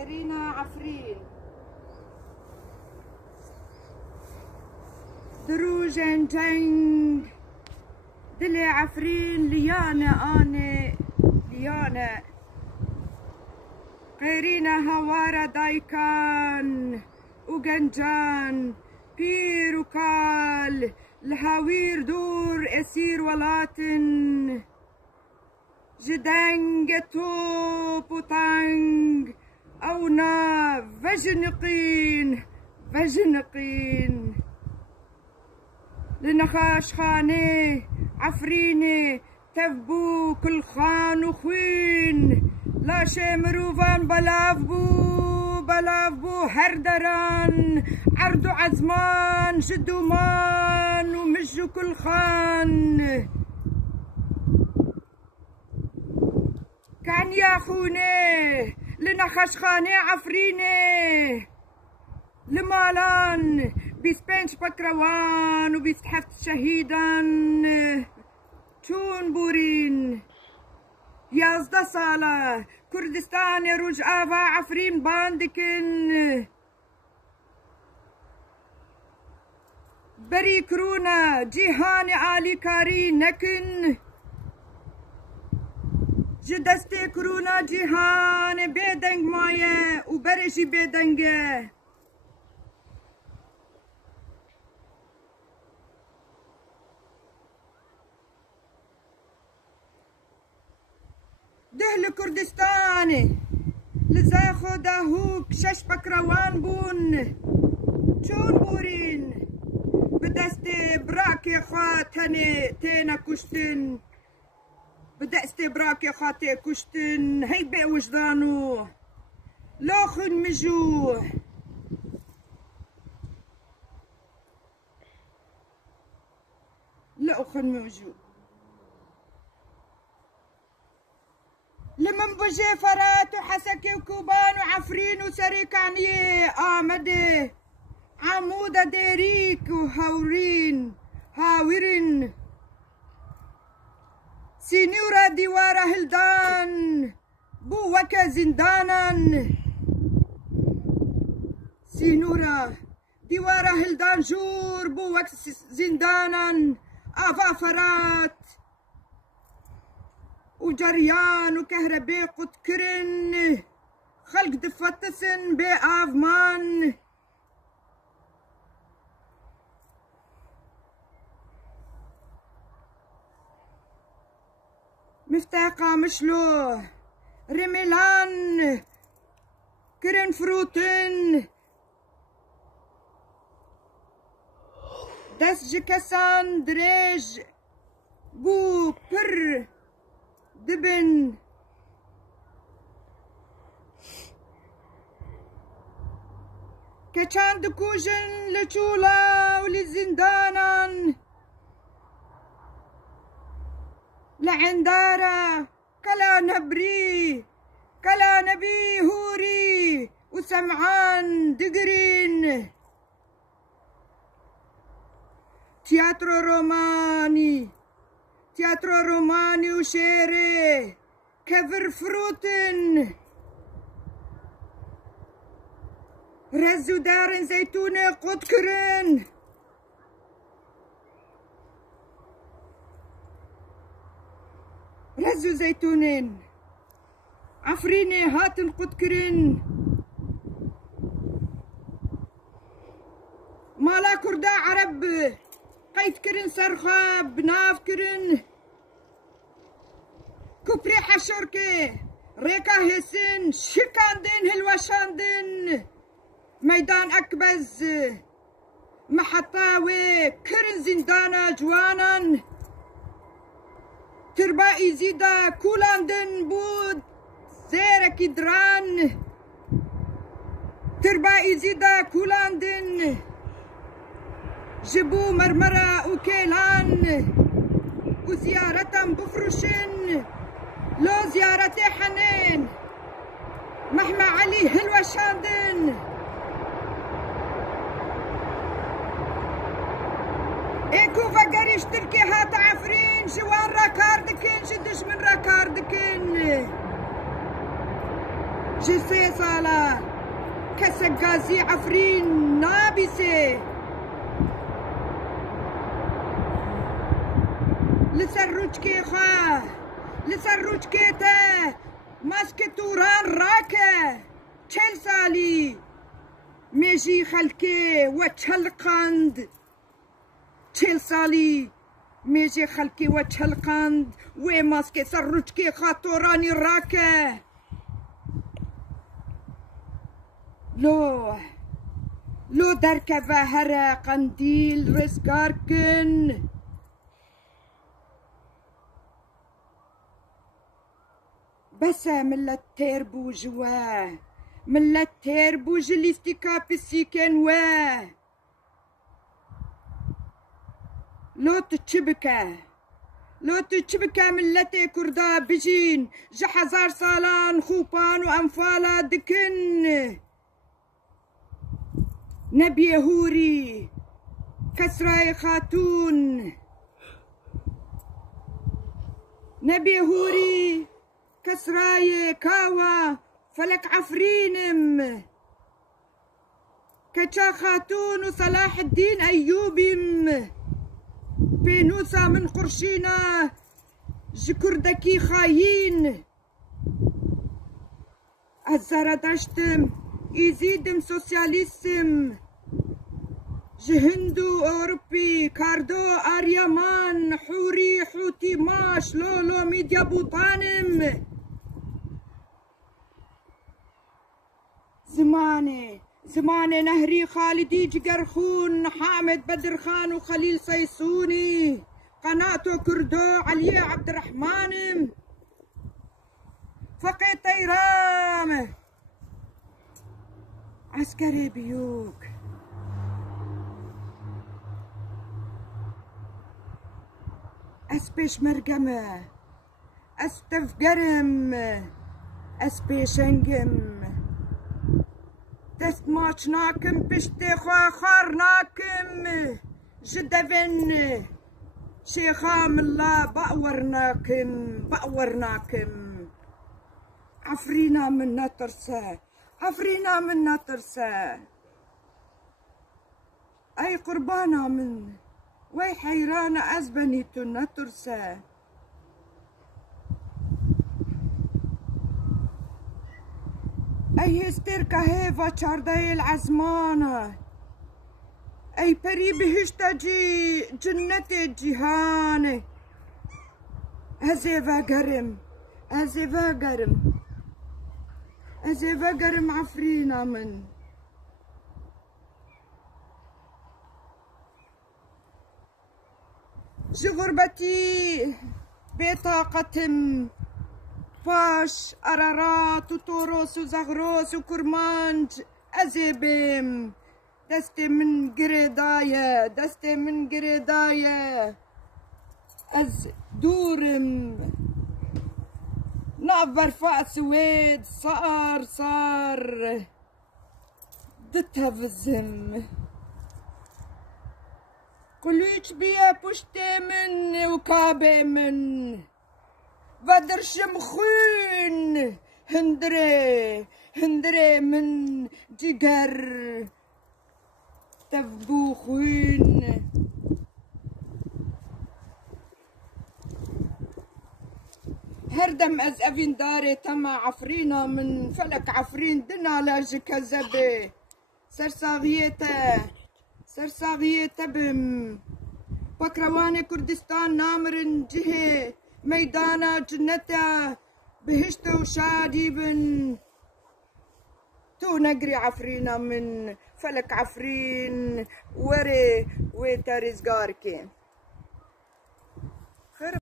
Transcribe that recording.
قيرينا عفرين دروجن جنگ دلي عفرين ليانا أنا ليانا قيرينا هوارا دايكان وجنجان بير وكال الهاوير دور اسير ولاتن جدنج توب وطنج اونا فجنقين لنخاش خاني عفريني تفبو كل خان وخوين لا شمروفان بلافبو هردران عرضو عزمان جدو مان ومجو كل خان كان ياخوني لنخشخاني عفريني لمالان بيسبنش بكروان وبيستحفت شهيدان تون بورين يازدا صالة كردستان يروج آفا عفرين باندكن بري كرونا جيهاني آلي كاري نكن جدستي كرونا جيهاني بيدنگ مايه وبرشي بيدنگه دهل كردستاني لزاخو داهوك شش بكروان بون چون بورين بدستي براكي خاتني تينا كشتن بدستي براكي خاتي كشتن هي بي وجدانو لوخن مجو لوخن مجو لمن بجي فرات وحسكي وكوبان وعفرين وسريكانية آمدي عمودة ديريك هاورين سينورا ديوارا هلدان بو وكا زندانان سينورا ديوارا هلدان جور بو وكا زندانان آفا فرات وجريان وكهرباء قد كرن خلق دفتسن بي آفمان مفتاقة مشلو رميلان كرن فروتن دس جكسان دريج بو بر دبن كچان دكوجن لچولا ولزندانان لعندارة كلا نبي هوري وسمعان دقرين تياترو روماني وشيري كفر فروتن رزو دارن زيتوني قد كرن رزو زيتونين عفريني هاتن قد كرن مالا كردا عرب قيت كرن سرخة بناف كرن كبري حشركي ريكا هسن شكاندن هلوشاندن ميدان أكبز محطاوي كرن زندانا جوانا تربائي زيدا كولاندن بود زيركي دران تربائي زيدا كولاندن جبو مرمرة وكيلان وزيارة بفرشن لو زيارتي حنين محمى علي هلوة شاندن إيكو فقريش تركي هات عفرين جوان راكاردكن جدش من راكاردكن جسي صالة كسقازي عفرين نابسة لسروجكي خا لسروجكي تا ماسكي توران راكه چل سالي ميجي خلكي وچلقند چل سالي ميجي خلكي وچلقند وماسكي سروجكي خاطوراني راكه لو دركفة هرا قنديل رزقاركن بس ملت تيربو جواه ملت تيربو جلي استيكاب السيكن واه لو تتشبكة ملتي كردا بجين جحزار صالان خوبان وأنفالا دكن نبي هوري كسراي خاتون نبي هوري كسراي كاوا فلك عفرينم كتشا خاتون وصلاح الدين أيوبم بينوسا من قرشينا جكردكي خاين الزردشتم يزيدم سوسياليسم جهندو أوروبي كاردو أريامان حوري حوتي ماش لولو ميديا بوطانم زماني نهري خالدي جقرخون حامد بدر خان وخليل صيصوني قناته كردو علي عبد الرحمن فقي طيرام عسكري بيوك أسبيش مرقمة أستفقرم أسبيشنقم دست ماچناكم بشتي خارناكم جدفن شيخام الله بأورناكم عفرينا من نطرسة أي قربانا من وي حيرانة أزبنيتو نطرسة أي هستيركا هيفا چارداي العزمانة أي بري بهشتا جي جنة الجهان هزيفا قرم عفرينا من جي غربتي بطاقة فاش أرارات وطوروس وزغروس وكرمانج أزيبم دستي من قريداية أز دورم نعبر فاء سويد صار دتها في الزم قلوش بيا بوشتي من وكابي من بدر شمخون هندري من جقر تفبوخون هردم از افين داري تما عفرينا من فلك عفرين دنا لاجك زبي سرساغيته بم بكرواني كردستان نامرن جهه ميدانا جنتا بهشت وشادي بن تو نقري عفرينا من فلك عفرين وري ويتا رزقاركي